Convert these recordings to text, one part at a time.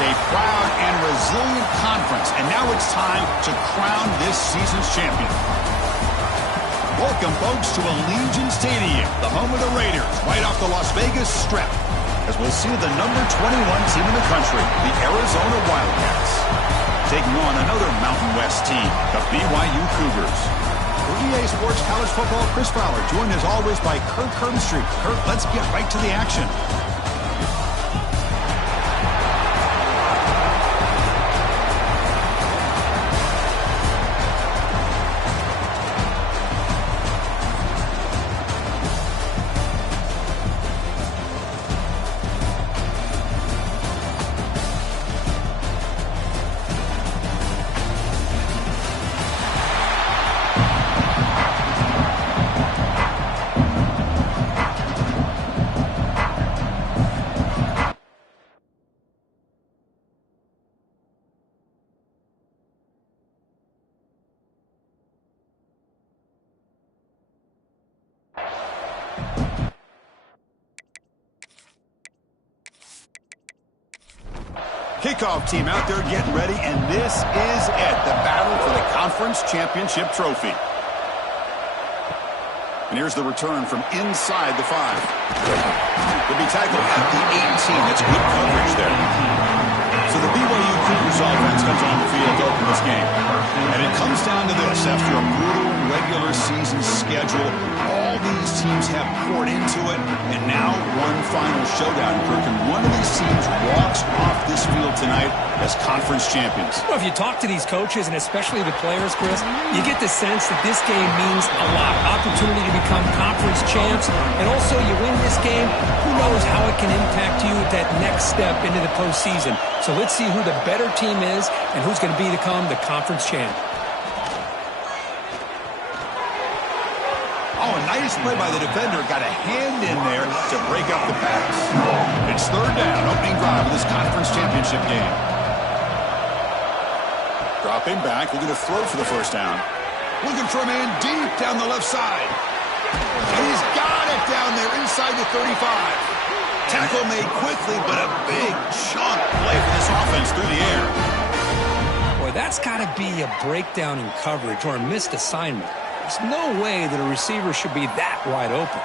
a proud and resilient conference, and now it's time to crown this season's champion. Welcome, folks, to Allegiant Stadium, the home of the Raiders, right off the Las Vegas Strip, as we'll see the number 21 team in the country, the Arizona Wildcats, taking on another Mountain West team, the BYU Cougars. For EA Sports College Football, Chris Fowler, joined as always by Kirk Herbstreit. Kirk, let's get right to the action. Kickoff team out there getting ready, and this is it, the battle for the conference championship trophy. And here's the return from inside the 5. Will be tackled at the 18. That's good coverage there. So the BYU Cougars offense comes on the field to open this game. And it comes down to this. After a brutal regular season schedule, all these teams have poured into it, and now one final showdown, Kirk, and one of these teams walks off this field tonight as conference champions. Well, if you talk to these coaches, and especially the players, Chris, you get the sense that this game means a lot. Opportunity to become conference champs, and also you win this game, who knows how it can impact you at that next step into the postseason. So let's see who the better team is and who's going to become the conference champ. Oh, a nice play by the defender. Got a hand in there to break up the pass. It's third down, opening drive of this conference championship game. Dropping back, looking to throw for the first down. Looking for a man deep down the left side. And he's got it down there inside the 35. Tackle made quickly, but a big chunk play for this offense through the air. Boy, that's got to be a breakdown in coverage or a missed assignment. There's no way that a receiver should be that wide open.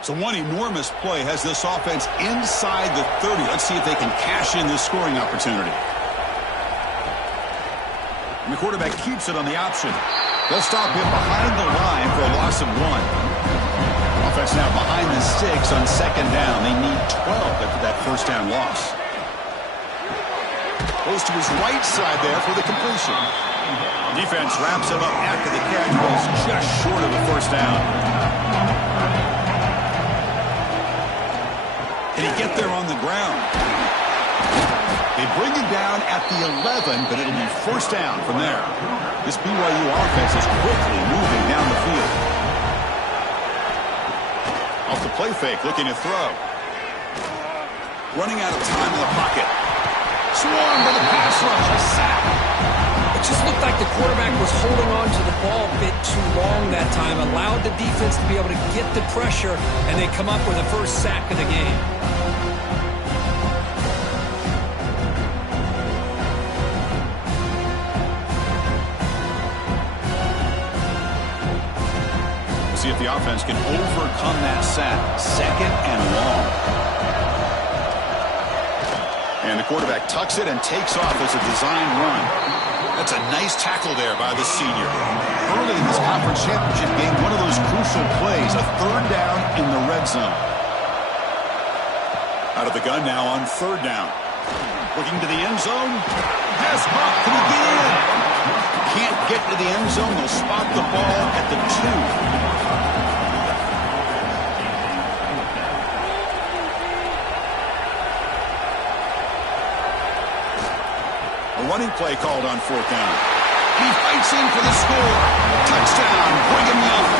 So one enormous play has this offense inside the 30. Let's see if they can cash in this scoring opportunity. And the quarterback keeps it on the option. They'll stop him behind the line for a loss of 1. Offense now behind the 6 on second down. They need 12 after that first down loss. Goes to his right side there for the completion. Defense wraps him up after the catch, but he's just short of the first down. Can he get there on the ground? They bring him down at the 11, but it'll be first down from there. This BYU offense is quickly moving down the field. Off the play fake, looking to throw. Running out of time in the pocket. Swarmed by the pass rush, a sack. It just looked like the quarterback was holding on to the ball a bit too long that time, allowed the defense to be able to get the pressure, and they come up with the first sack of the game. See if the offense can overcome that sack. Second and long. And the quarterback tucks it and takes off as a design run. That's a nice tackle there by the senior. Early in this conference championship game, one of those crucial plays, a third down in the red zone. Out of the gun now on third down. Looking to the end zone. Pass caught. Can he get in? Can't get to the end zone. They'll spot the ball at the 2. Running play called on fourth down. He fights in for the score. Touchdown, Brigham Young.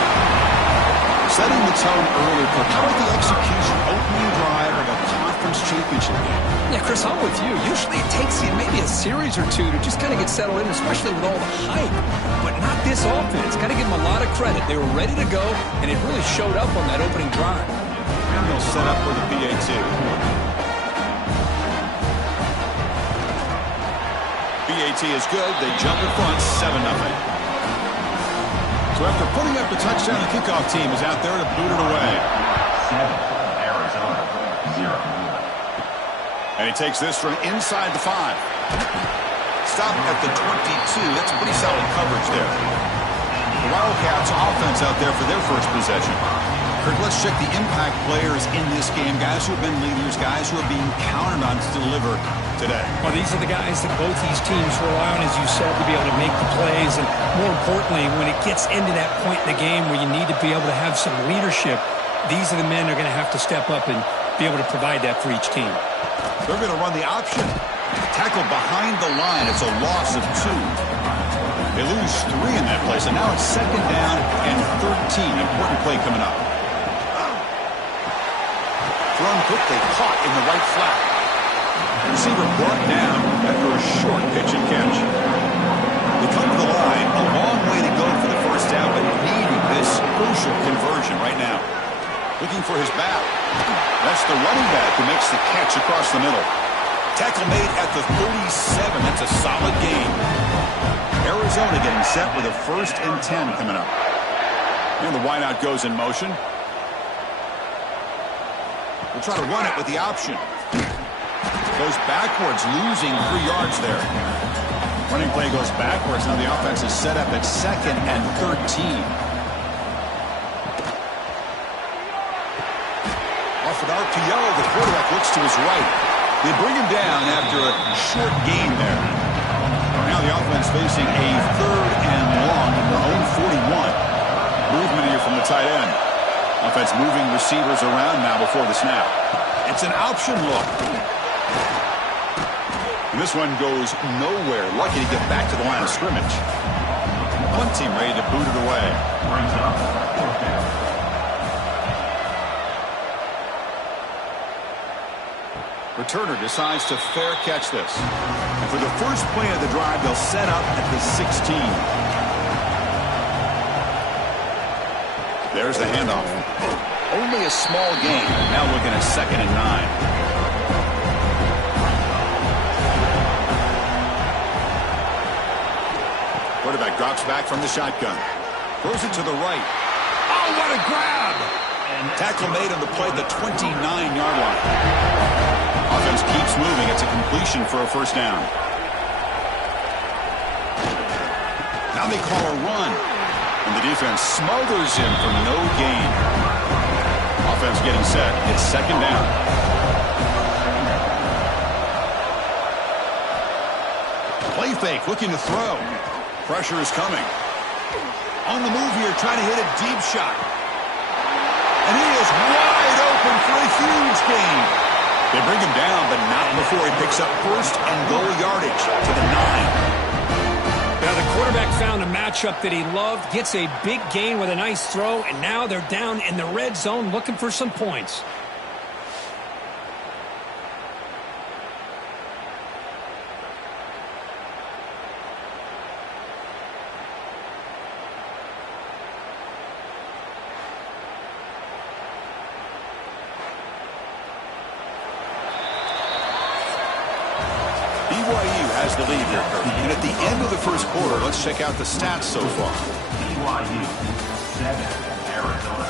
Setting the tone early, but how about the execution? Opening drive of a conference championship game. Yeah, Chris, I'm with you. Usually it takes you maybe a series or two to just kind of get settled in, especially with all the hype. But not this offense. Got to give them a lot of credit. They were ready to go, and it really showed up on that opening drive. And they'll set up for the PAT. PAT is good. They jump in front, 7-0. So after putting up the touchdown, the kickoff team is out there to boot it away. 7, Arizona, 0. And he takes this from inside the 5. Stop at the 22. That's pretty solid coverage there. The Wildcats offense out there for their first possession. Kirk, let's check the impact players in this game. Guys who have been leaders, guys who are being counted on to deliver today. Well, these are the guys that both these teams rely on, as you said, to be able to make the plays. And more importantly, when it gets into that point in the game where you need to be able to have some leadership, these are the men that are going to have to step up and be able to provide that for each team. They're going to run the option. Tackle behind the line. It's a loss of 2. They lose 3 in that place, and now it's 2nd down and 13. Important play coming up. Thrown quickly, caught in the right flat. Receiver brought down after a short pitch and catch. They come to the line, a long way to go for the first down, but needing this crucial conversion right now. Looking for his back. That's the running back who makes the catch across the middle. Tackle made at the 37. That's a solid gain. Arizona getting set with a 1st and 10 coming up. And the wideout goes in motion. We'll try to run it with the option. Goes backwards, losing 3 yards there. Running play goes backwards. Now the offense is set up at 2nd and 13. Off an RPO, the quarterback looks to his right. They bring him down after a short gain there. Now the offense facing a 3rd and long in their own 41. Movement here from the tight end. Offense moving receivers around now before the snap. It's an option look. And this one goes nowhere. Lucky to get back to the line of scrimmage. Punt team ready to boot it away. Returner decides to fair catch this. And for the first play of the drive, they'll set up at the 16. There's the handoff. Only a small gain. Now looking at 2nd and 9. Quarterback drops back from the shotgun. Throws it to the right. Oh, what a grab! Tackle made on the play at the 29-yard line. Offense keeps moving. It's a completion for a 1st down. Now they call a run. And the defense smothers him for no gain. Offense getting set. It's 2nd down. Play fake, looking to throw. Pressure is coming. On the move here, trying to hit a deep shot. And he is wide open for a huge gain. They bring him down, but not before he picks up 1st and goal yardage to the 9. Now the quarterback found a matchup that he loved, gets a big gain with a nice throw, and now they're down in the red zone looking for some points. BYU has the lead here, Kirk. And at the end of the first quarter, let's check out the stats so far. BYU, 7, Arizona,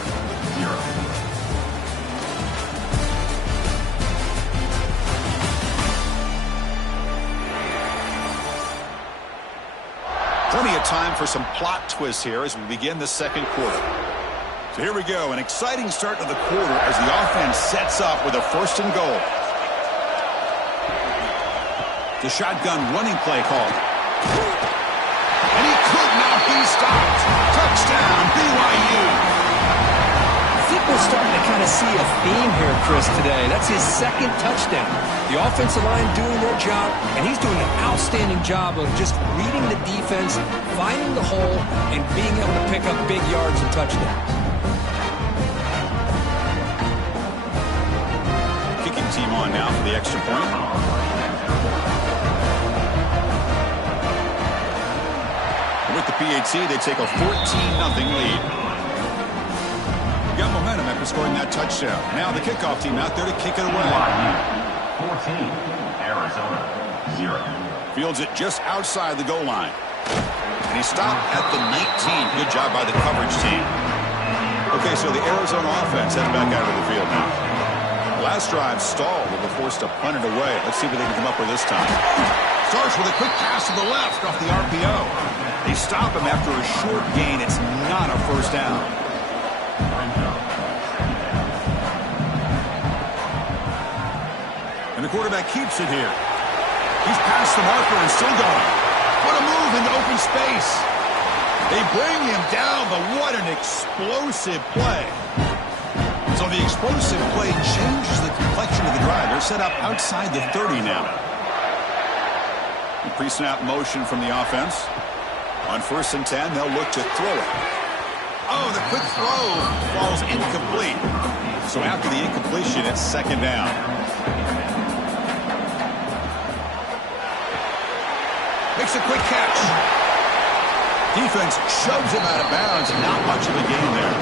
0. Plenty of time for some plot twists here as we begin the 2nd quarter. So here we go, an exciting start to the quarter as the offense sets up with a 1st and goal. The shotgun running play call. And he could not be stopped. Touchdown, BYU. I think we're starting to kind of see a theme here, Chris, today. That's his 2nd touchdown. The offensive line doing their job, and he's doing an outstanding job of just reading the defense, finding the hole, and being able to pick up big yards and touchdowns. team on now for the extra point. With the PAT, they take a 14-0 lead. Got momentum after scoring that touchdown. Now the kickoff team out there to kick it away. BYU 14, Arizona 0. Fields it just outside the goal line. And he stopped at the 19. Good job by the coverage team. Okay, so the Arizona offense heads back out of the field now. Last drive stalled. They were forced to punt it away. Let's see what they can come up with this time. Starts with a quick pass to the left off the RPO. They stop him after a short gain. It's not a first down. And the quarterback keeps it here. He's past the marker and still going. What a move into open space. They bring him down, but what an explosive play. So the explosive play changes the complexion of the drive. They're set up outside the 30 now. Pre-snap motion from the offense. On 1st and 10, they'll look to throw it. Oh, the quick throw falls incomplete. So after the incompletion, it's 2nd down. Makes a quick catch. Defense shoves him out of bounds. Not much of a gain there.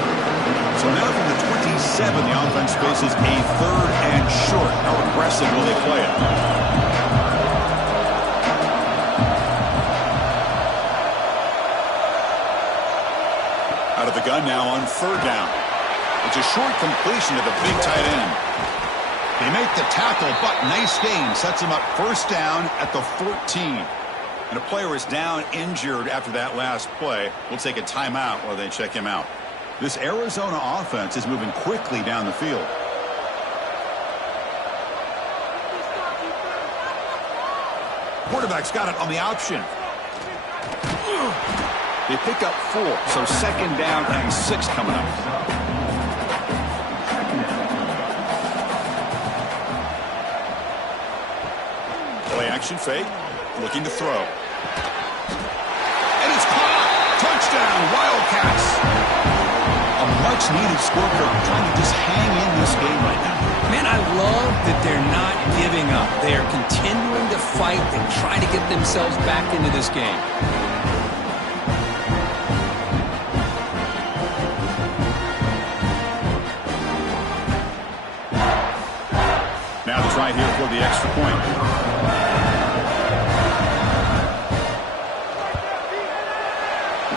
So now from the 27, the offense faces a 3rd and short. How aggressive will they play it? Out of the gun now on 3rd down. It's a short completion to the big tight end. They make the tackle, but nice gain. Sets him up 1st down at the 14. And a player is down injured after that last play. We'll take a timeout while they check him out. This Arizona offense is moving quickly down the field. Quarterback's got it on the option. They pick up 4, so 2nd down and 6 coming up. Play action fake. Looking to throw. And it's caught. Touchdown, Wildcats. A much-needed score for them, trying to just hang in this game right now. Man, I love that they're not giving up. They are continuing to fight and try to get themselves back into this game. Now to try here for the extra point.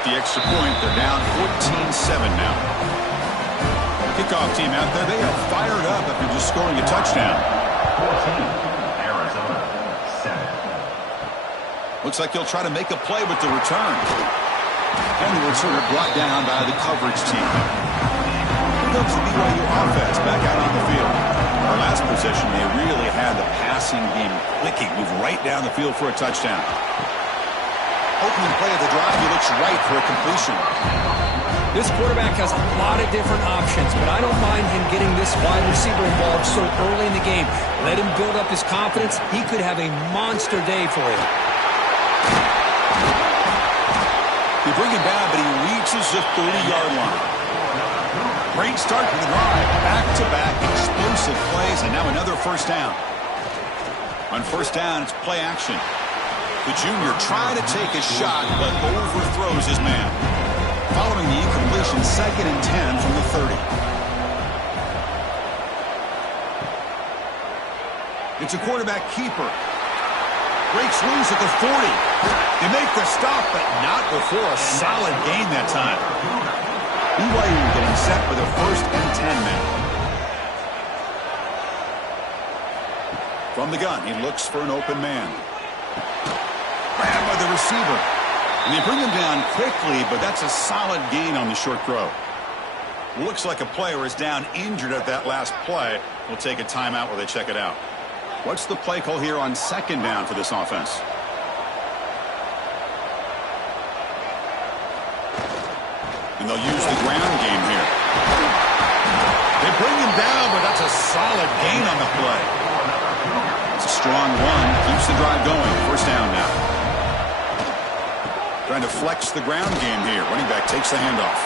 The extra point, they're down 14-7 now. Kickoff team out there, they are fired up after just scoring a touchdown. 14, Arizona 7. Looks like he'll try to make a play with the return. And the returner brought down by the coverage team. Here comes the BYU offense back out on the field. Our last possession, they really had the passing game clicking, move right down the field for a touchdown. Opening play of the drive, he looks right for a completion. This quarterback has a lot of different options, but I don't mind him getting this wide receiver involved so early in the game. Let him build up his confidence. He could have a monster day for you. They bring him down, but he reaches the 30-yard line. Great start to the drive. Back-to-back explosive plays, and now another 1st down. On 1st down, it's play action. The junior trying to take a shot, but overthrows his man. Following the incompletion, 2nd and 10 from the 30. It's a quarterback keeper. Breaks loose at the 40. They make the stop, but not before a solid gain that time. BYU getting set with a 1st and 10 now. From the gun, he looks for an open man. Grabbed by the receiver. And they bring him down quickly, but that's a solid gain on the short throw. Looks like a player is down injured at that last play. We'll take a timeout while they check it out. What's the play call here on 2nd down for this offense? And they'll use the ground game here. They bring him down, but that's a solid gain on the play. It's a strong run. Keeps the drive going. 1st down now. Trying to flex the ground game here. Running back takes the handoff.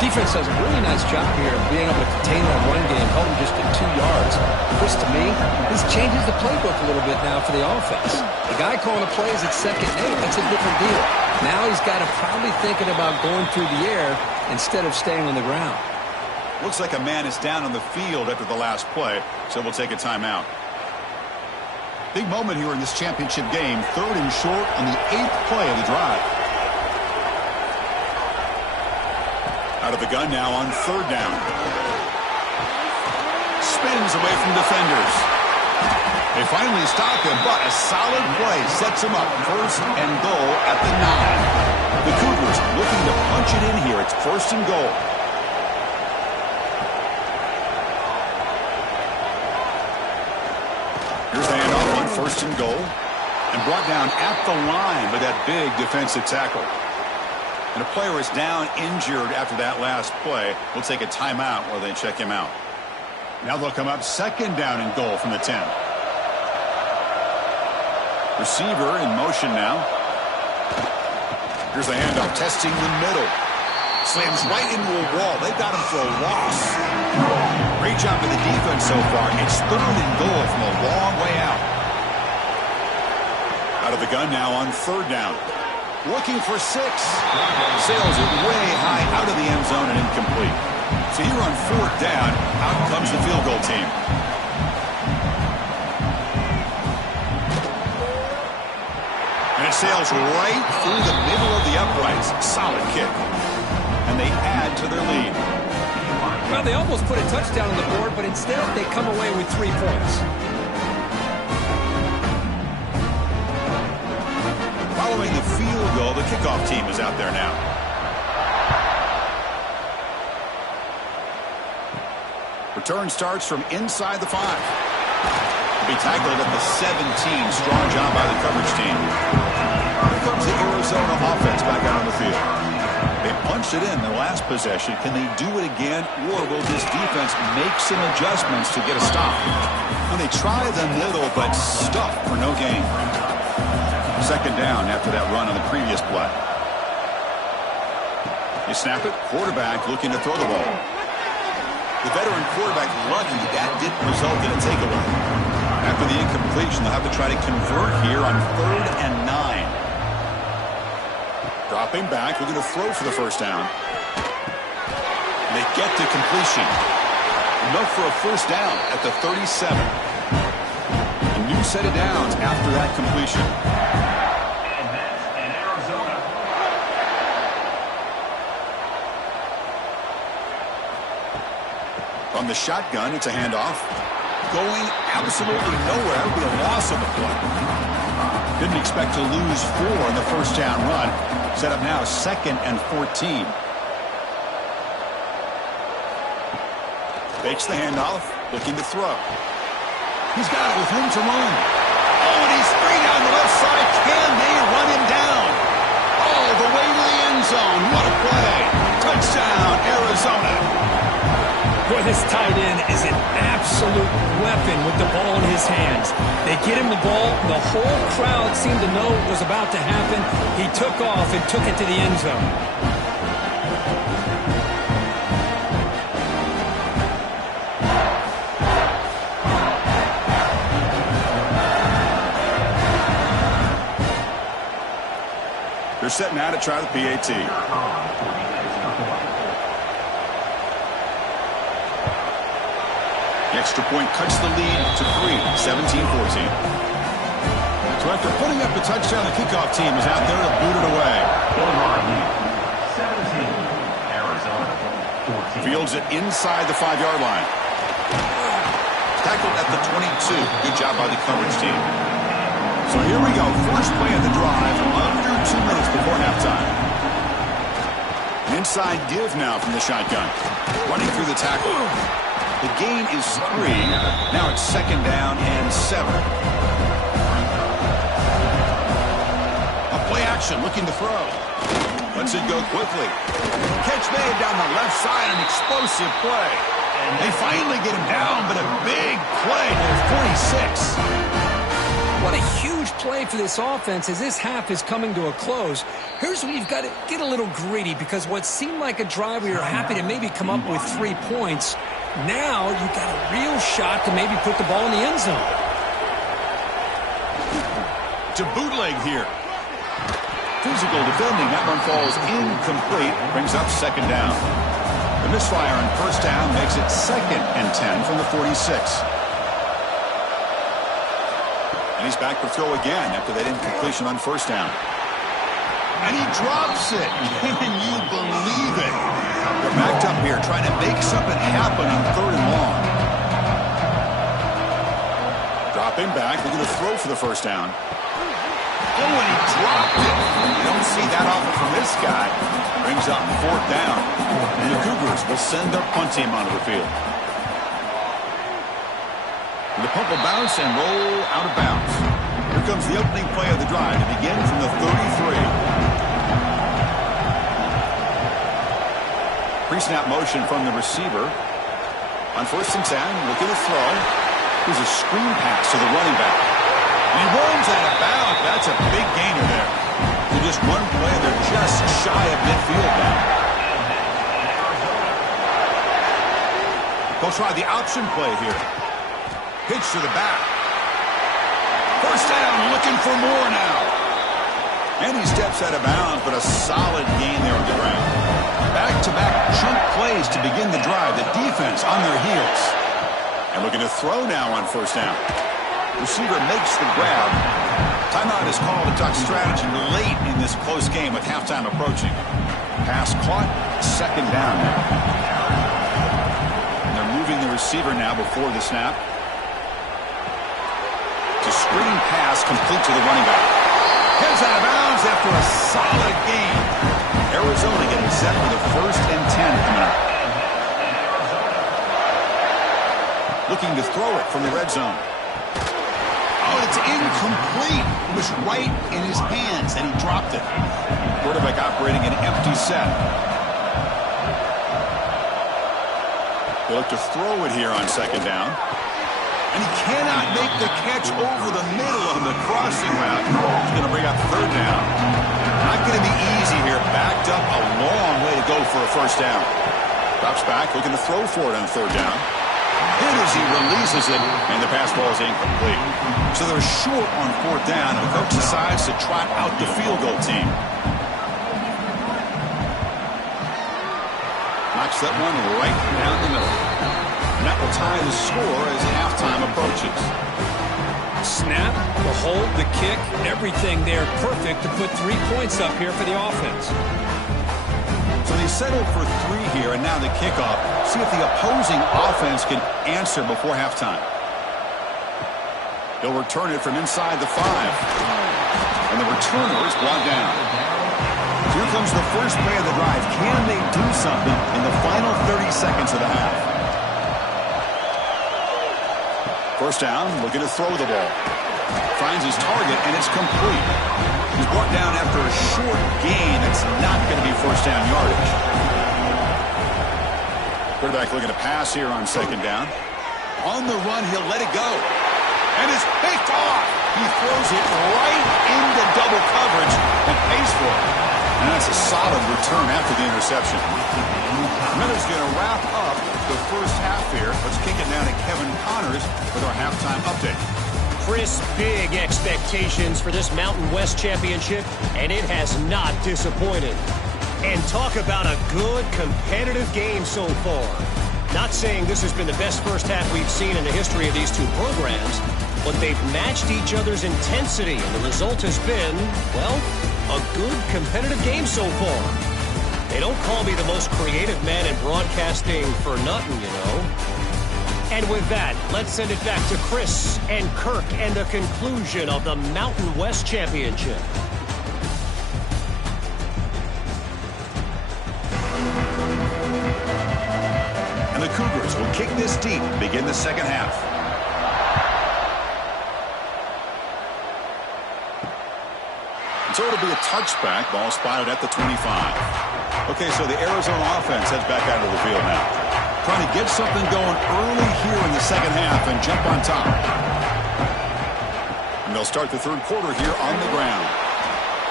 Defense does a really nice job here of being able to contain that run game, held him just at 2 yards. Chris, to me, this changes the playbook a little bit now for the offense. The guy calling the plays at second and 8, that's a different deal. Now he's got to probably thinking about going through the air instead of staying on the ground. Looks like a man is down on the field after the last play, so we'll take a timeout. Big moment here in this championship game. 3rd and short on the 8th play of the drive. Out of the gun now on 3rd down. Spins away from defenders. They finally stop him, but a solid play sets him up. 1st and goal at the 9. The Cougars looking to punch it in here. It's 1st and goal. Here's the handoff on 1st and goal. And brought down at the line with that big defensive tackle. And a player is down injured after that last play. We'll take a timeout while they check him out. Now they'll come up 2nd down and goal from the 10. Receiver in motion now. Here's the handoff, testing the middle. Slams right into a wall. They've got him for a loss. Great job by the defense so far. It's 3rd and goal from a long way out. Out of the gun now on 3rd down. Looking for 6. Sails it way high out of the end zone and incomplete. So here on 4th down, out comes the field goal team. And it sails right through the middle of the uprights. Solid kick. And they add to their lead. Well, they almost put a touchdown on the board, but instead they come away with 3 points. Following the field goal, the kickoff team is out there now. Return starts from inside the 5. To be tackled at the 17. Strong job by the coverage team. Here comes the Arizona offense back out on the field. They punched it in their last possession. Can they do it again, or will this defense make some adjustments to get a stop? And they try the middle, but stuff for no gain. 2nd down after that run on the previous play. You snap it, quarterback looking to throw the ball. The veteran quarterback lucky that didn't result in a takeaway. After the incompletion, they'll have to try to convert here on 3rd and 9. Dropping back, looking to throw for the 1st down. And they get to completion. Enough for a 1st down at the 37. A new set of downs after that completion. And that's in Arizona. From the shotgun, it's a handoff. Going absolutely nowhere. That would be a loss of a play. Didn't expect to lose 4 in the 1st down run. Set up now 2nd and 14. Fakes the handoff, looking to throw. He's got it with room to run. Oh, and he's free down the left side. Can they run him down? All the way to the end zone. What a play. Touchdown, Arizona. Boy, this tight end is an absolute weapon with the ball in his hands. They get him the ball. The whole crowd seemed to know what was about to happen. He took off and took it to the end zone. They're setting out to try the PAT. The extra point cuts the lead to 3, 17-14. So after putting up the touchdown, the kickoff team is out there to boot it away. 17, Arizona, 14. Fields it inside the 5-yard line. Tackled at the 22. Good job by the coverage team. So here we go. First play of the drive, under 2 minutes before halftime. An inside give now from the shotgun. Running through the tackle. The gain is 3. Now it's 2nd down and 7. A play action looking to throw. Lets it go quickly. Catch made down the left side. An explosive play. And they finally get him down, but a big play to the 46. What a huge play for this offense as this half is coming to a close. Here's where you've got to get a little greedy, because what seemed like a drive where you're happy to maybe come up with 3 points Now you got a real shot to maybe put the ball in the end zone. To bootleg here. Physical defending. That one falls incomplete. Brings up second down. The misfire on first down makes it 2nd and 10 from the 46. And he's back to throw again after that incompletion on first down. And he drops it. Can you believe it? They're backed up here trying to make something happen on 3rd and long. Dropping back. They're going to throw for the first down. Oh, and he dropped it. You don't see that often from this guy. Brings up 4th down. And the Cougars will send their punt team onto the field. And the punt will bounce and roll out of bounds. Here comes the opening play of the drive to begin from the 33. Pre-snap motion from the receiver. On 1st and 10, looking to throw. Here's a screen pass to the running back. And he runs out of bounds. That's a big gainer there. In just one play, they're just shy of midfield now. They'll try the option play here. Pitch to the back. First down, looking for more now. And he steps out of bounds, but a solid gain there on the ground. Back-to-back chunk plays to begin the drive. The defense on their heels. And looking to throw now on first down. Receiver makes the grab. Timeout is called to talk strategy late in this close game with halftime approaching. Pass caught, 2nd down now. And they're moving the receiver now before the snap. To screen pass complete to the running back. Heads out of bounds after a solid gain. Arizona getting set for the 1st and 10 coming up. Looking to throw it from the red zone. Oh, it's incomplete. It was right in his hands, and he dropped it. Quarterback operating an empty set. They look to throw it here on 2nd down. And he cannot make the catch over the middle on the crossing route. He's going to bring up 3rd down. Not going to be easy here. Backed up a long way to go for a first down. Drops back, looking to throw for it on 3rd down. Hit as he releases it, and the pass ball is incomplete. So they're short on 4th down, and the coach decides to trot out the field goal team. Knocks that one right down the middle. And that will tie the score as halftime approaches. Snap, the hold, the kick, everything there perfect to put 3 points up here for the offense. So they settled for 3 here, and now the kickoff. See if the opposing offense can answer before halftime. They'll return it from inside the 5. And the returner is brought down. Here comes the first play of the drive. Can they do something in the final 30 seconds of the half? First down, looking to throw the ball. Finds his target, and it's complete. He's brought down after a short gain. It's not going to be first down yardage. Quarterback looking to pass here on 2nd down. On the run, he'll let it go. And it's picked off. He throws it right into double coverage and pays for it. And that's a solid return after the interception. Miller's going to wrap up the first half here. Let's kick it now to Kevin Connors with our halftime update. Chris, big expectations for this Mountain West Championship, and it has not disappointed. And talk about a good, competitive game so far. Not saying this has been the best first half we've seen in the history of these two programs, but they've matched each other's intensity, and the result has been, well, a good, competitive game so far. They don't call me the most creative man in broadcasting for nothing, you know. And with that, let's send it back to Chris and Kirk and the conclusion of the Mountain West Championship. And the Cougars will kick this deep to begin the second half. And so it'll be a touchback. Ball spotted at the 25. Okay, so the Arizona offense heads back out of the field now. Trying to get something going early here in the second half and jump on top. And they'll start the third quarter here on the ground.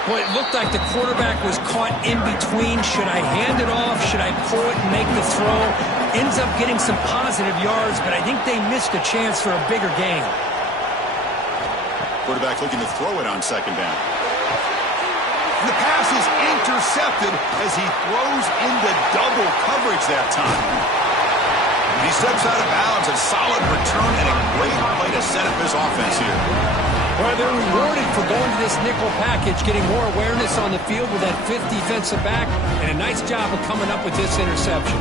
Well, it looked like the quarterback was caught in between. Should I hand it off? Should I pull it and make the throw? Ends up getting some positive yards, but I think they missed a chance for a bigger gain. Quarterback looking to throw it on second down. The pass is intercepted as he throws into double coverage that time. And he steps out of bounds. A solid return and a great play to set up his offense here. Well, they're rewarded for going to this nickel package, getting more awareness on the field with that fifth defensive back, and a nice job of coming up with this interception.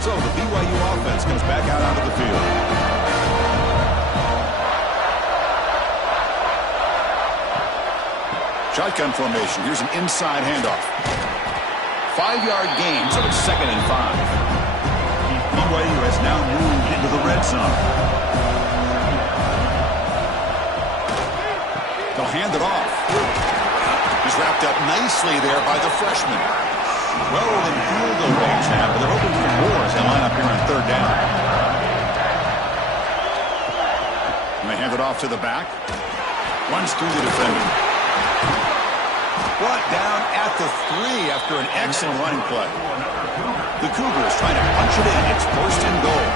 So the BYU offense comes back out onto the field. Shotgun formation. Here's an inside handoff. 5-yard gain, so it's 2nd and 5. BYU has now moved into the red zone. They'll hand it off. He's wrapped up nicely there by the freshman. Well within field goal range now, but they're hoping for more as they line up here on 3rd down. And they hand it off to the back. Runs through the defender. Brought down at the 3 after an excellent running play. The Cougars trying to punch it in. It's 1st and goal.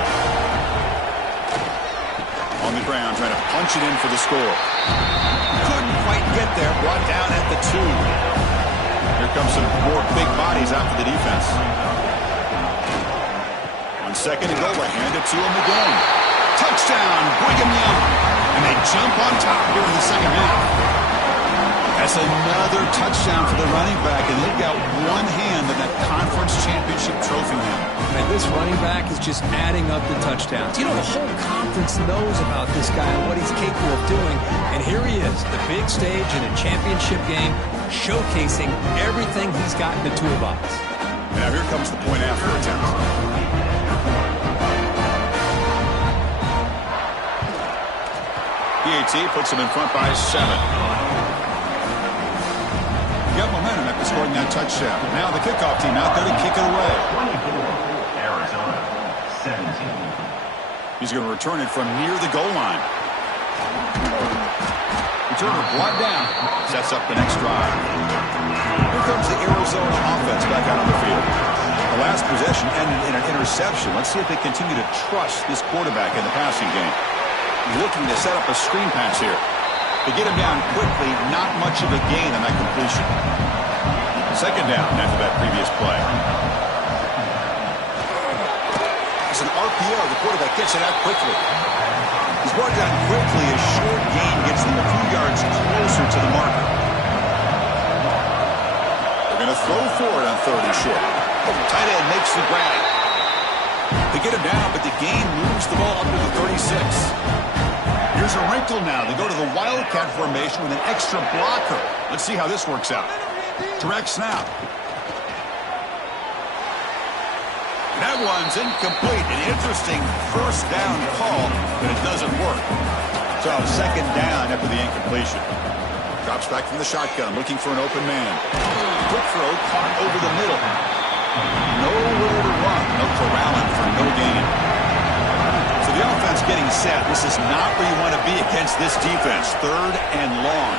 On the ground, trying to punch it in for the score. Couldn't quite get there. Brought down at the 2. Here comes some more big bodies out for the defense. On 2nd and goal, they hand it to him again. Touchdown, Brigham Young. And they jump on top here in the second half. That's another touchdown for the running back, and they've got one hand in that conference championship trophy now. And this running back is just adding up the touchdowns. You know, the whole conference knows about this guy and what he's capable of doing, and here he is, the big stage in a championship game, showcasing everything he's got in the toolbox. Now here comes the point after attempt. PAT puts him in front by 7. Got momentum after scoring that touchdown. Now the kickoff team out there to kick it away. Arizona, 17. He's going to return it from near the goal line. Returner brought down. Sets up the next drive. Here comes the Arizona offense back out on the field. The last possession ended in an interception. Let's see if they continue to trust this quarterback in the passing game. Looking to set up a screen pass here. To get him down quickly, not much of a gain on that completion. 2nd down after that previous play. It's an RPO. The quarterback gets it out quickly. He's brought down quickly. A short gain gets them a few yards closer to the marker. They're going to throw for it on 3rd and short. Tight end makes the grab. They get him down, but the gain moves the ball up to the 36. Here's a wrinkle now. They go to the Wildcat formation with an extra blocker. Let's see how this works out. Direct snap. That one's incomplete. An interesting 1st down call, but it doesn't work. So 2nd down after the incompletion. Drops back from the shotgun, looking for an open man. Quick throw, caught over the middle. Nowhere to run. No corralling for no gain. So the offense getting set. This is not where you want to be against this defense. 3rd and long.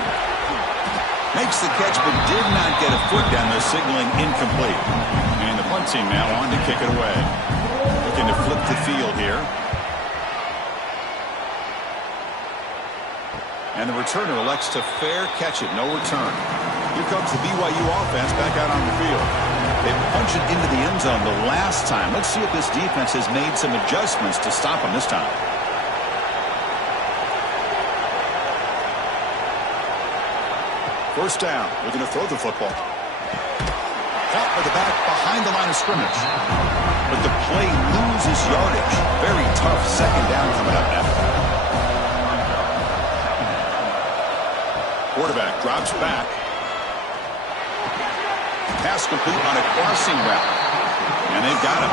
Makes the catch, but did not get a foot down there, signaling incomplete. And the punt team now on to kick it away. Looking to flip the field here. And the returner elects to fair catch it. No return. Here comes the BYU offense back out on the field. They punch it into the end zone the last time. Let's see if this defense has made some adjustments to stop them this time. First down. They're going to throw the football. Caught by the back behind the line of scrimmage. But the play loses yardage. Very tough 2nd down coming up now. Quarterback drops back. Pass complete on a crossing route. And they've got him.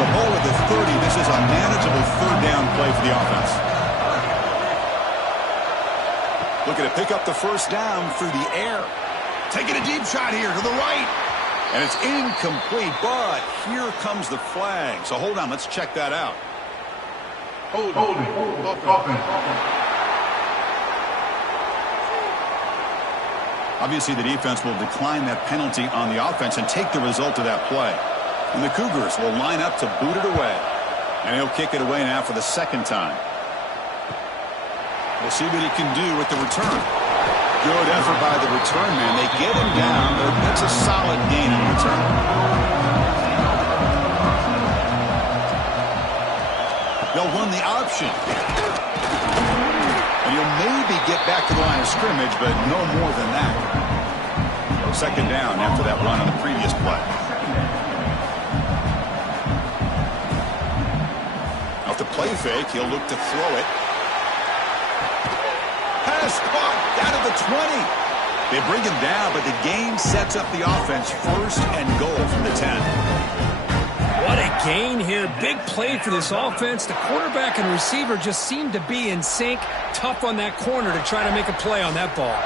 So ball at the 30. This is a manageable 3rd down play for the offense. Looking to pick up the 1st down through the air. Taking a deep shot here to the right. And it's incomplete, but here comes the flag. So hold on, let's check that out. Holding. Offense. Obviously, the defense will decline that penalty on the offense and take the result of that play. And the Cougars will line up to boot it away. And he'll kick it away now for the second time. We'll see what he can do with the return. Good effort by the return man. They get him down, but that's a solid gain in return. They'll run the option. And he'll maybe get back to the line of scrimmage, but no more than that. Second down after that run on the previous play. Off the play fake, he'll look to throw it. Pass caught down at the 20. They bring him down, but the game sets up the offense first and goal from the 10. What a gain here. Big play for this offense. The quarterback and receiver just seem to be in sync. Tough on that corner to try to make a play on that ball.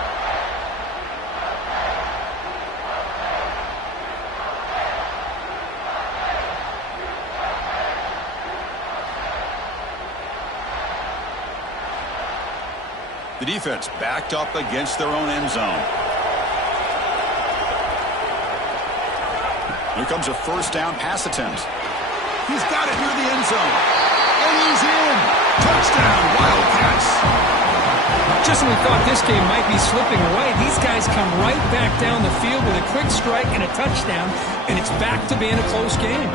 The defense backed up against their own end zone. Here comes a first down pass attempt. He's got it near the end zone. And he's in. Touchdown, Wildcats. Just when we thought this game might be slipping away, these guys come right back down the field with a quick strike and a touchdown, and it's back to being a close game.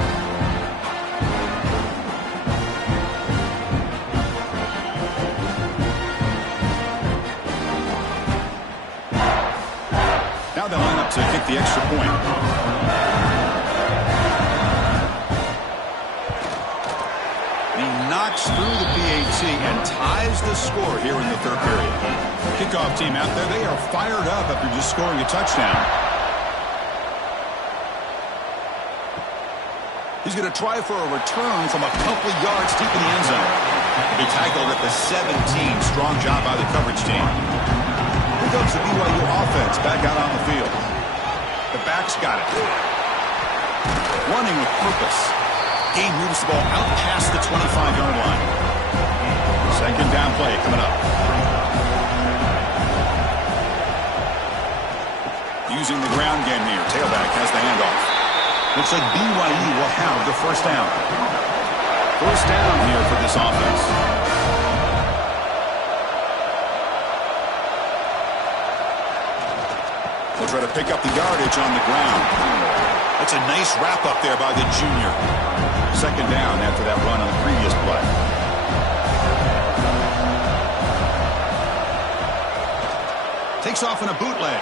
Now they line up to kick the extra point. He knocks through the PAT and ties the score here in the third period. Kickoff team out there, they are fired up after just scoring a touchdown. He's going to try for a return from a couple yards deep in the end zone. He tackled at the 17. Strong job by the coverage team. Here comes the BYU offense back out on the field. The back's got it. Running with purpose. Game moves the ball out past the 25-yard line. Second down play coming up. Using the ground game here. Tailback has the handoff. Looks like BYU will have the first down. First down here for this offense. They'll try to pick up the yardage on the ground. That's a nice wrap up there by the junior. Second down after that run on the previous play. Takes off in a bootleg.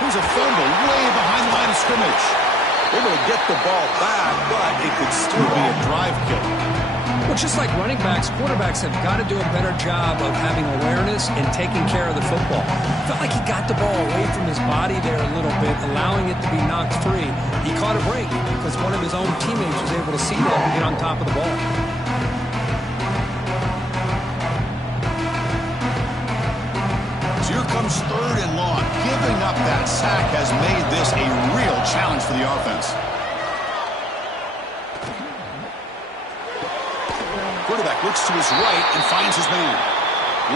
Here's a fumble way behind the line of scrimmage. Able to get the ball back, but it could still be a drive kick. Well, just like running backs, quarterbacks have got to do a better job of having awareness and taking care of the football. Felt like he got the ball away from his body there a little bit, allowing it to be knocked free. He caught a break because one of his own teammates was able to see that and get on top of the ball. So here comes third and long. Giving up that sack has made this a real challenge for the offense. Quarterback looks to his right and finds his man.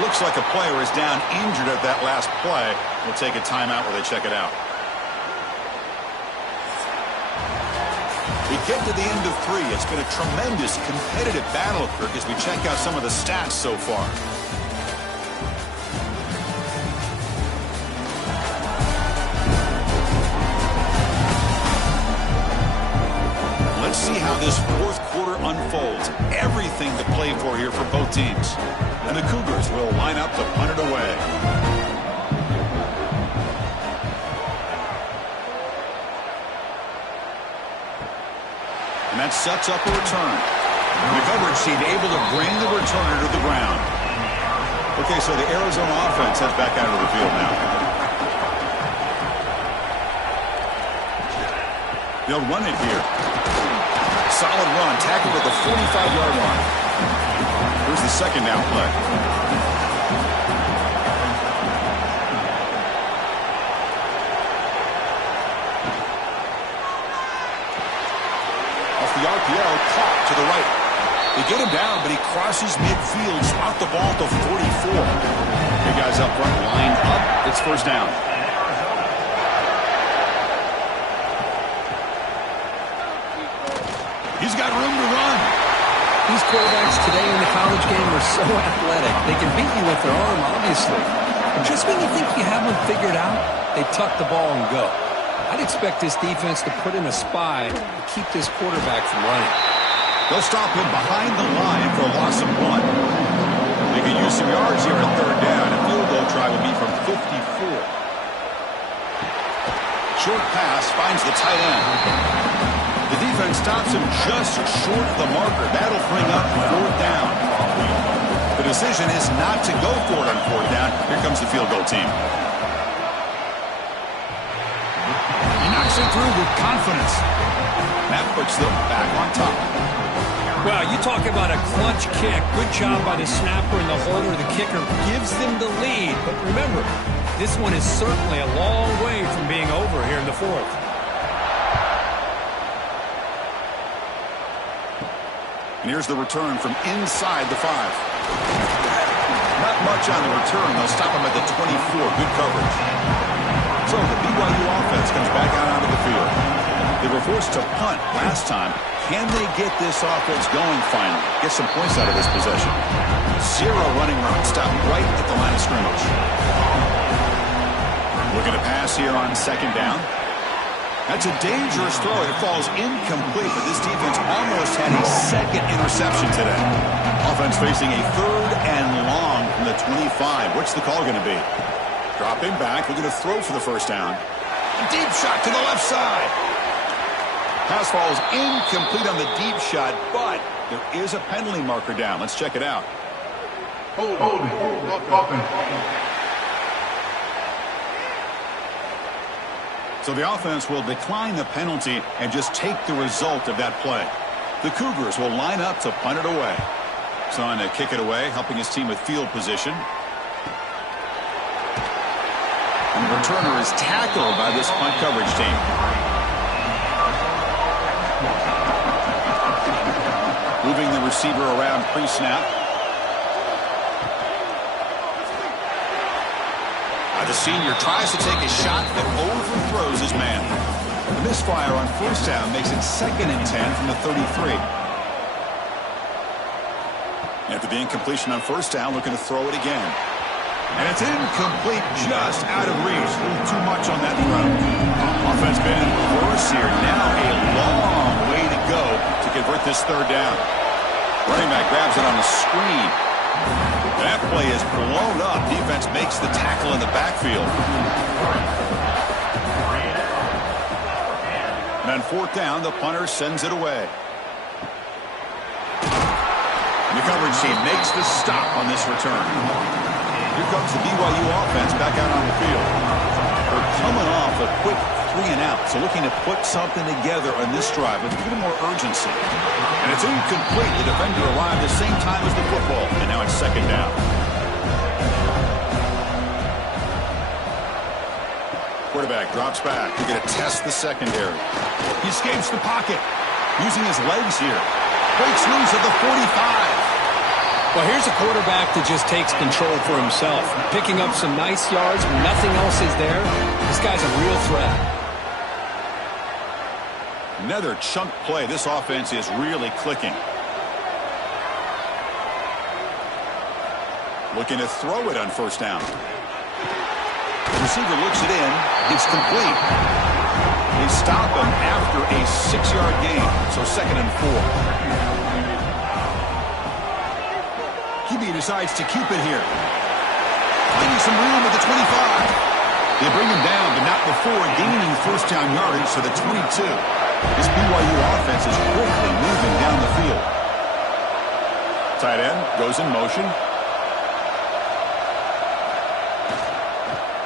Looks like a player is down injured at that last play. We'll take a timeout while they check it out. We get to the end of three. It's been a tremendous competitive battle, Kirk, as we check out some of the stats so far. Let's see how this fourth quarter unfolds. Everything to play for here for both teams. And the Cougars will line up to punt it away. And that sets up a return. The coverage team able to bring the returner to the ground. Okay, so the Arizona offense heads back out of the field now. They'll run it here. Solid run, tackled at the 45-yard line. Here's the second down play. 2 crosses midfield, spot the ball to 44. Big guys up front, lined up. It's first down. He's got room to run. These quarterbacks today in the college game are so athletic. They can beat you with their arm, obviously. But just when you think you have them figured out, they tuck the ball and go. I'd expect this defense to put in a spy to keep this quarterback from running. They'll stop him behind the line for a loss of 1. They can use some yards here at third down. A field goal try would be from 54. Short pass finds the tight end. The defense stops him just short of the marker. That'll bring up fourth down. The decision is not to go for it on fourth down. Here comes the field goal team. He knocks it through with confidence. That puts them back on top. Well, you talk about a clutch kick. Good job by the snapper and the holder. The kicker gives them the lead. But remember, this one is certainly a long way from being over here in the fourth. And here's the return from inside the 5. Not much on the return. They'll stop him at the 24. Good coverage. So the BYU offense comes back out onto the field. They were forced to punt last time. Can they get this offense going finally? Get some points out of this possession. 0 running route. Stop right at the line of scrimmage. Looking to pass here on second down. That's a dangerous throw. It falls incomplete, but this defense almost had a second interception today. Offense facing a third and long from the 25. What's the call going to be? Dropping back, looking to throw for the first down. A deep shot to the left side. Pass falls incomplete on the deep shot, but there is a penalty marker down. Let's check it out. Hold it. So the offense will decline the penalty and just take the result of that play. The Cougars will line up to punt it away. Son to kick it away, helping his team with field position. And the returner is tackled by this punt coverage team. Moving the receiver around pre-snap. The senior tries to take a shot that overthrows his man. The misfire on first down makes it 2nd and 10 from the 33. After the incompletion on first down, looking to throw it again. And it's incomplete, just out of reach. A little too much on that throw. Offense been in reverse here. Now a long way to go to convert this third down. Running back grabs it on the screen. That play is blown up. Defense makes the tackle in the backfield. And on fourth down, the punter sends it away. And the coverage team makes the stop on this return. Here comes the BYU offense back out on the field. They're coming off a quick 3-and-out, so looking to put something together on this drive with a little more urgency. And it's incomplete. The defender arrived at the same time as the football, and now it's 2nd down. Quarterback drops back. They're going to test the secondary. He escapes the pocket, using his legs here. Breaks loose at the 45. Well, here's a quarterback that just takes control for himself. Picking up some nice yards when nothing else is there. This guy's a real threat. Another chunk play. This offense is really clicking. Looking to throw it on first down. The receiver looks it in. It's complete. They stop him after a 6-yard gain. So 2nd and 4. QB decides to keep it here. Finding some room at the 25. They bring him down, but not before gaining first down yardage to the 22. This BYU offense is quickly moving down the field. Tight end goes in motion.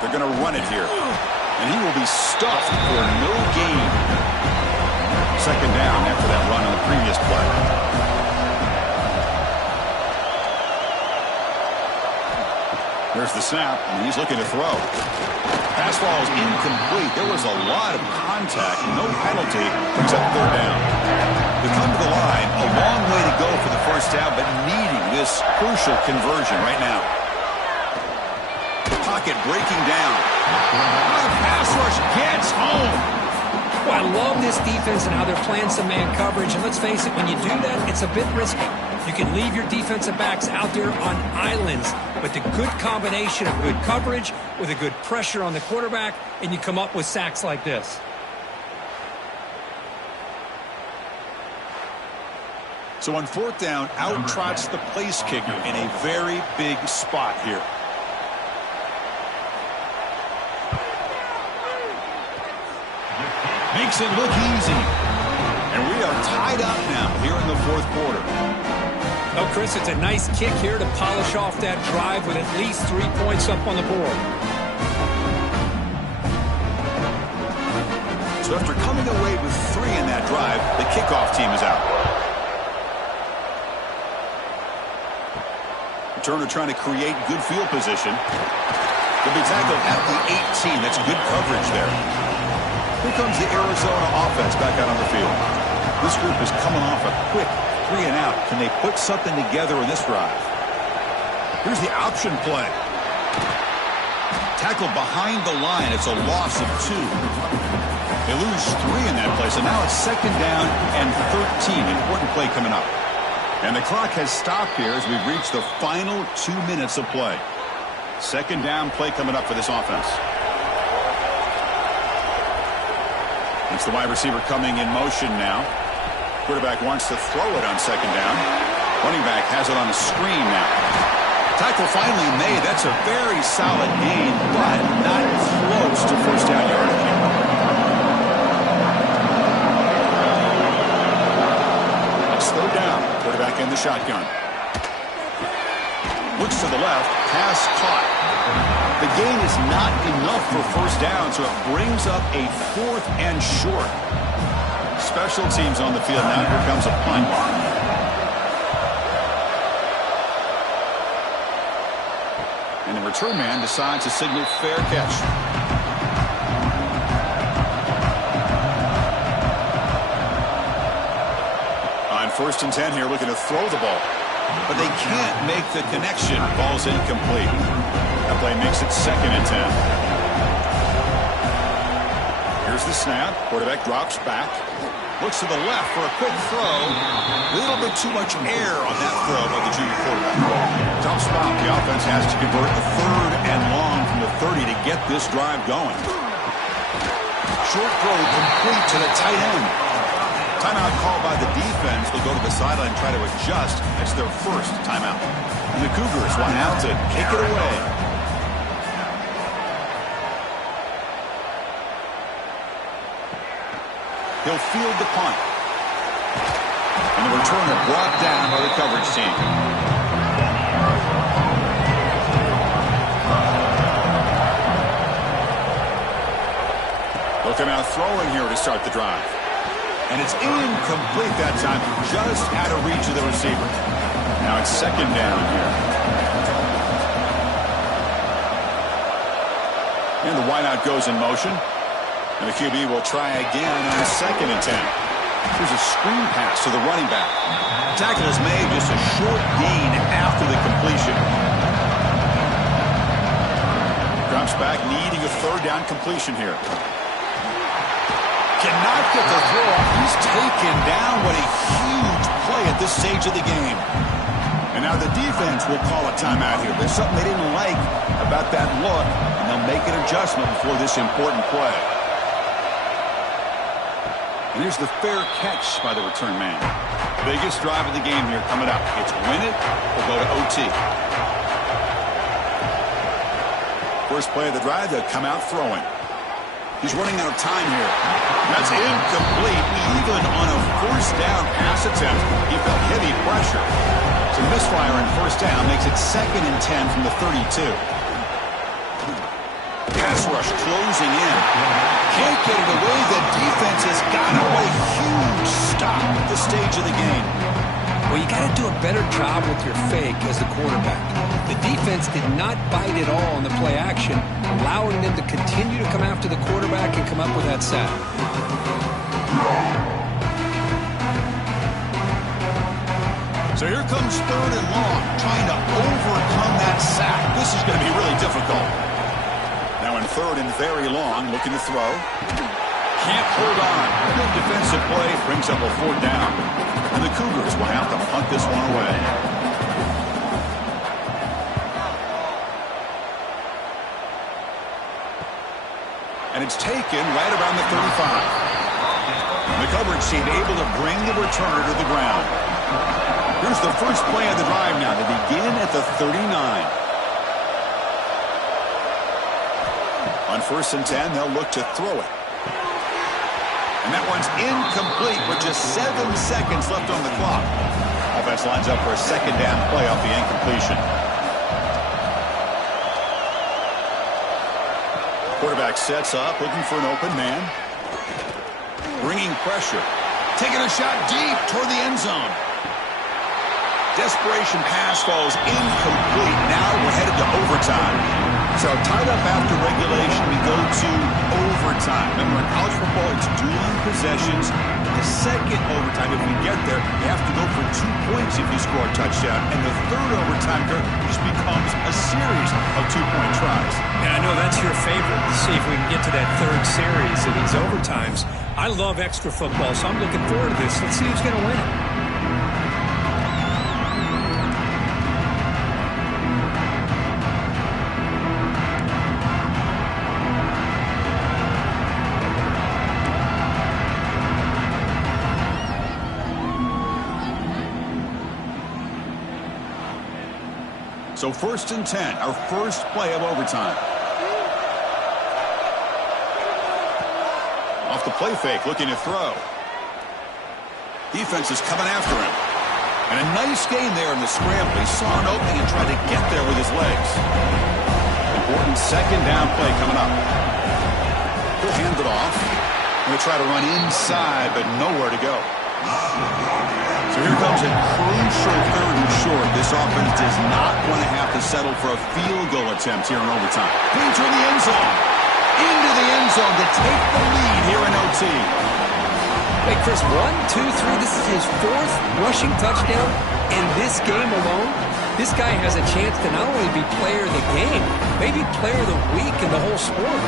They're going to run it here. And he will be stuffed for no gain. 2nd down after that run on the previous play. There's the snap, and he's looking to throw. Pass ball is incomplete. There was a lot of contact. No penalty. Brings up third down. They come to the line. A long way to go for the first down, but needing this crucial conversion right now. The pocket breaking down. The pass rush gets home. Well, I love this defense and how they're playing some man coverage. And let's face it, when you do that, it's a bit risky. You can leave your defensive backs out there on islands, but the good combination of good coverage with a good pressure on the quarterback, and you come up with sacks like this. So on fourth down, out trots the place kicker in a very big spot here. Makes it look easy. And we are tied up now here in the fourth quarter. Oh, Chris, it's a nice kick here to polish off that drive with at least 3 points up on the board. So after coming away with 3 in that drive, the kickoff team is out. Returner trying to create good field position. They'll be tackled at the 18. That's good coverage there. Here comes the Arizona offense back out on the field. This group is coming off a quick 3 and out. Can they put something together in this drive? Here's the option play. Tackle behind the line. It's a loss of 2. They lose 3 in that play. So now it's second down and 13. Important play coming up. And the clock has stopped here as we've reached the final 2 minutes of play. Second down play coming up for this offense. It's the wide receiver coming in motion now. Quarterback wants to throw it on second down. Running back has it on a screen now. Tackle finally made. That's a very solid gain, but not close to first down yardage. It's third down. Quarterback in the shotgun. Looks to the left. Pass caught. The gain is not enough for first down, so it brings up a 4th and short. Special teams on the field now. Here comes a punt. And the return man decides to signal fair catch. On 1st and 10 here, looking to throw the ball. But they can't make the connection. Ball's incomplete. That play makes it 2nd and 10. Here's the snap. Quarterback drops back. Looks to the left for a quick throw. A little bit too much air on that throw by the junior quarterback. Tough spot. The offense has to convert a 3rd and long from the 30 to get this drive going. Short throw complete to the tight end. Timeout called by the defense. They'll go to the sideline and try to adjust. It's their first timeout. And the Cougars want out to kick it away. He'll field the punt. And the returner brought down by the coverage team. They'll come out throwing here to start the drive. And it's incomplete that time, just out of reach of the receiver. Now it's second down here. And the wideout goes in motion. And the QB will try again on 2nd and 10. Here's a screen pass to the running back. Tackle is made, just a short gain after the completion. Drops back, needing a 3rd down completion here. Cannot get the throw off. He's taken down. What a huge play at this stage of the game. And now the defense will call a timeout here. There's something they didn't like about that look, and they'll make an adjustment before this important play. And here's the fair catch by the return man. Biggest drive of the game here coming up. It's win it or go to OT. First play of the drive, they'll come out throwing. He's running out of time here. That's incomplete. Even on a 1st down pass attempt, he felt heavy pressure. So misfire on 1st down makes it 2nd and 10 from the 32. Pass rush closing in. Can't get it away. The defense has got him. What a huge stop at this stage of the game. Well, you got to do a better job with your fake as the quarterback. The defense did not bite at all on the play action, allowing them to continue to come after the quarterback and come up with that sack. So here comes 3rd and long, trying to overcome that sack. This is going to be really difficult. Now in 3rd and very long, looking to throw. Can't hold on. Good defensive play brings up a 4th down. And the Cougars will have to punt this one away. And it's taken right around the 35. The coverage team able to bring the returner to the ground. Here's the first play of the drive now. They begin at the 39. On 1st and 10, they'll look to throw it. And that one's incomplete with just 7 seconds left on the clock. Offense lines up for a 2nd down play off the incompletion. Quarterback sets up, looking for an open man. Bringing pressure. Taking a shot deep toward the end zone. Desperation pass falls incomplete. Now we're headed to overtime. So tied up after regulation, we go to overtime. Remember, in college football, it's dueling possessions. The 2nd overtime, if we get there, you have to go for 2 points if you score a touchdown. And the 3rd overtime just becomes a series of 2-point tries. And I know that's your favorite. Let's see if we can get to that 3rd series of these overtimes. I love extra football, so I'm looking forward to this. Let's see who's going to win it. So 1st and 10, our first play of overtime. Off the play fake, looking to throw. Defense is coming after him. And a nice gain there in the scramble. He saw an opening and tried to get there with his legs. Important 2nd down play coming up. He'll hand it off. Going to try to run inside, but nowhere to go. So here comes a crucial 3rd and short. This offense does not want to have to settle for a field goal attempt here in overtime. Into the end zone. Into the end zone to take the lead here in OT. Hey, Chris, 1, 2, 3. This is his 4th rushing touchdown in this game alone. This guy has a chance to not only be player of the game, maybe player of the week in the whole sport.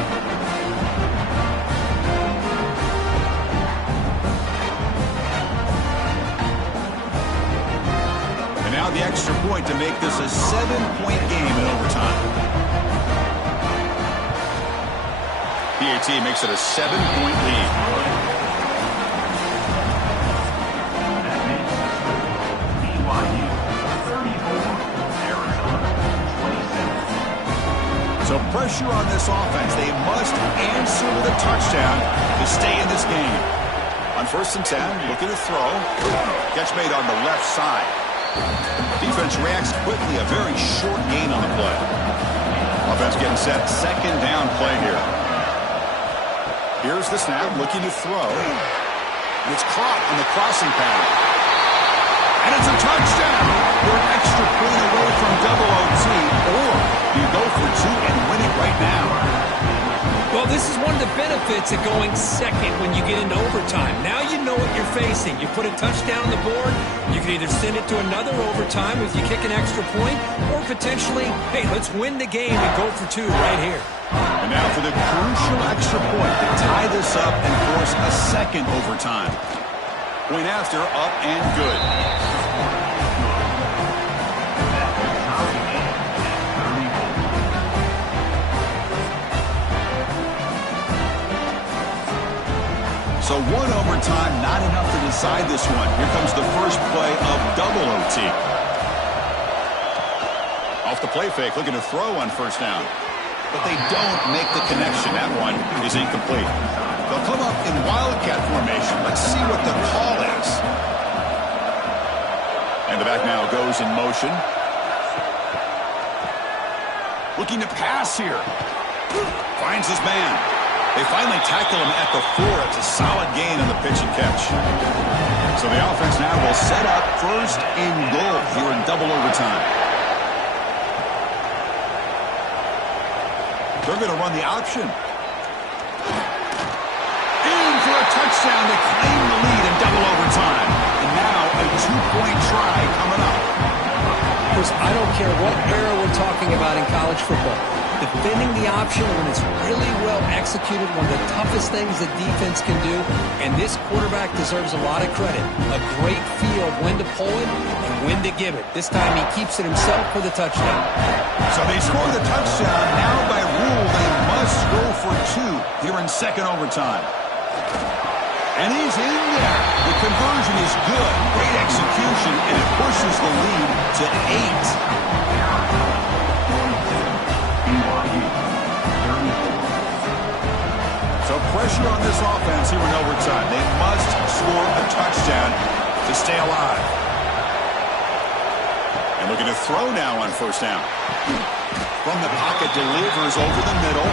The extra point to make this a 7-point game in overtime. PAT makes it a 7-point lead. BYU 34, Arizona 27. So pressure on this offense. They must answer with a touchdown to stay in this game. On 1st and 10, looking to throw. Catch made on the left side. Defense reacts quickly, a very short gain on the play. Offense getting set, 2nd down play here. Here's the snap, looking to throw. And it's caught on the crossing pattern. And it's a touchdown. We're an extra point away from double OT, or you go for 2 and win it right now. Well, this is one of the benefits of going 2nd when you get into overtime. Now you know what you're facing. You put a touchdown on the board, you can either send it to another overtime if you kick an extra point, or potentially, hey, let's win the game and go for 2 right here. And now for the crucial extra point to tie this up and force a 2nd overtime. Point after, up and good. So 1 overtime, not enough to decide this one. Here comes the first play of double OT. Off the play fake, looking to throw on 1st down. But they don't make the connection. That one is incomplete. They'll come up in Wildcat formation. Let's see what the call is. And the back now goes in motion. Looking to pass here. Finds his man. They finally tackle him at the 4. It's a solid gain on the pitch and catch. So the offense now will set up first and goal here in double overtime. They're going to run the option. In for a touchdown to claim the lead in double overtime. And now a 2-point try coming up. Chris, I don't care what era we're talking about in college football. Defending the option when it's really well executed, one of the toughest things the defense can do, and this quarterback deserves a lot of credit. A great feel of when to pull it and when to give it. This time he keeps it himself for the touchdown. So they score the touchdown. Now by rule they must go for 2 here in second overtime. And he's in there. The conversion is good. Great execution, and it pushes the lead to 8. So pressure on this offense here in overtime. They must score a touchdown to stay alive. And looking to throw now on first down. From the pocket, delivers over the middle.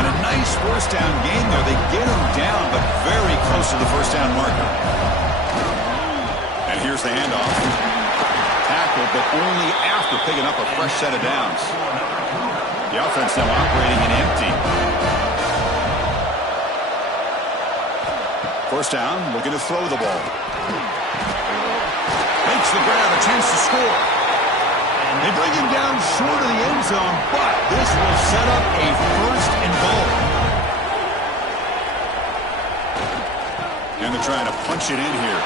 And a nice first down gain there. They get him down, but very close to the first down marker. And here's the handoff. Tackled, but only after picking up a fresh set of downs. The offense now operating in empty. First down, looking to throw the ball. Makes the grab, a chance to score. They bring him down short of the end zone, but this will set up a first and goal. And they're trying to punch it in here.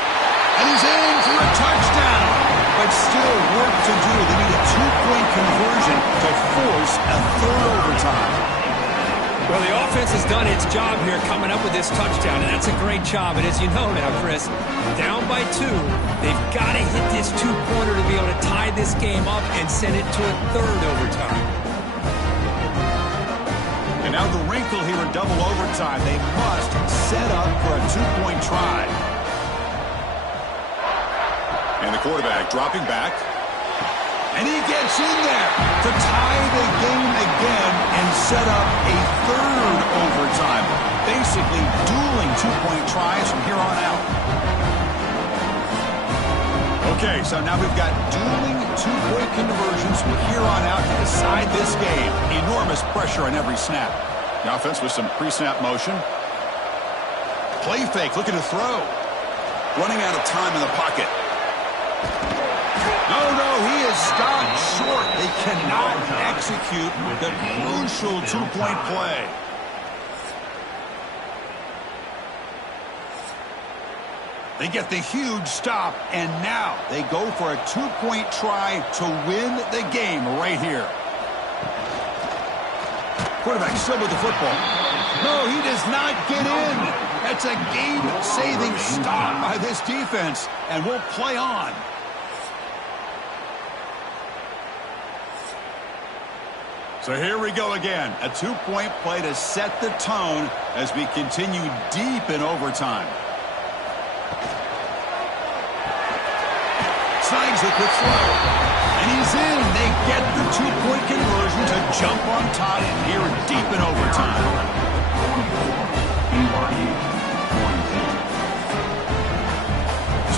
And he's in for a touchdown. But still work to do. They need a 2-point conversion to force a third overtime. Well, the offense has done its job here coming up with this touchdown, and that's a great job. And as you know now, Chris, down by 2, they've got to hit this 2-pointer to be able to tie this game up and send it to a third overtime. And now the wrinkle here in double overtime. They must set up for a 2-point try. And the quarterback dropping back. And he gets in there to tie the game again and set up a third overtime. Basically dueling 2-point tries from here on out. Okay, so now we've got dueling 2-point conversions from here on out to decide this game. Enormous pressure on every snap. The offense with some pre-snap motion. Play fake, looking to throw. Running out of time in the pocket. No, he is stopped short. They cannot execute the crucial 2-point play. They get the huge stop, and now they go for a 2-point try to win the game right here. Quarterback still with the football. No, he does not get in. That's a game-saving stop by this defense, and we'll play on. So here we go again. A 2-point play to set the tone as we continue deep in overtime. Slides the quick throw. And he's in. They get the 2-point conversion to jump on top here deep in overtime.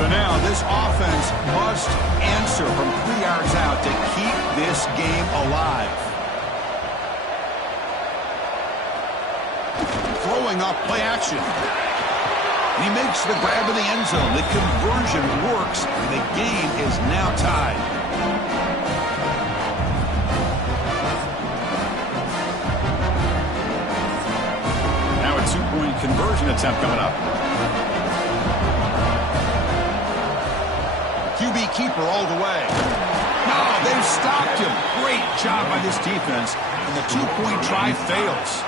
So now this offense must answer from 3 yards out to keep this game alive. Throwing off play action. And he makes the grab of the end zone. The conversion works, and the game is now tied. Now a 2-point conversion attempt coming up. QB keeper all the way. No, they've stopped him. Great job by this defense, and the 2-point try fails.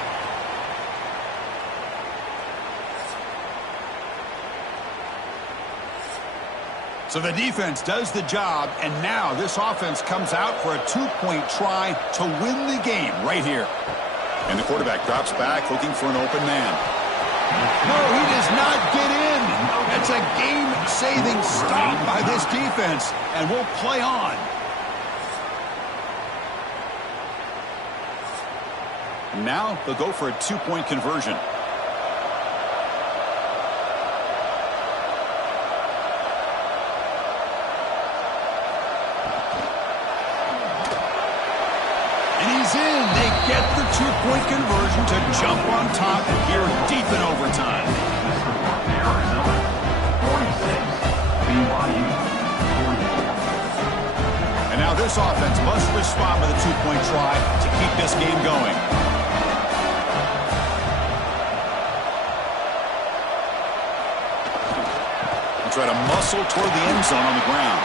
So the defense does the job, and now this offense comes out for a 2-point try to win the game right here. And the quarterback drops back looking for an open man. No, he does not get in. That's a game-saving stop by this defense, and we'll play on. Now they'll go for a 2-point conversion. get the two-point conversion to jump on top here deep in overtime. Arizona, 46. BYU, 44. And now this offense must respond with a two-point try to keep this game going. Try to muscle toward the end zone on the ground.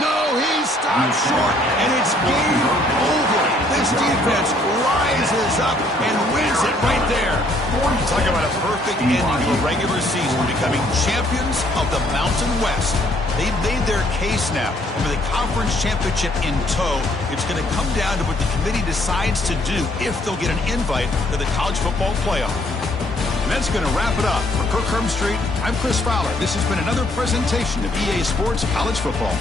No, he stops short, and it's game over. This defense rises up and wins it right there. Talk about a perfect ending to a regular season, becoming champions of the Mountain West. They've made their case now, and with the conference championship in tow, it's going to come down to what the committee decides to do if they'll get an invite to the college football playoff. And that's going to wrap it up. For Kirk Street, I'm Chris Fowler. This has been another presentation of EA Sports College Football.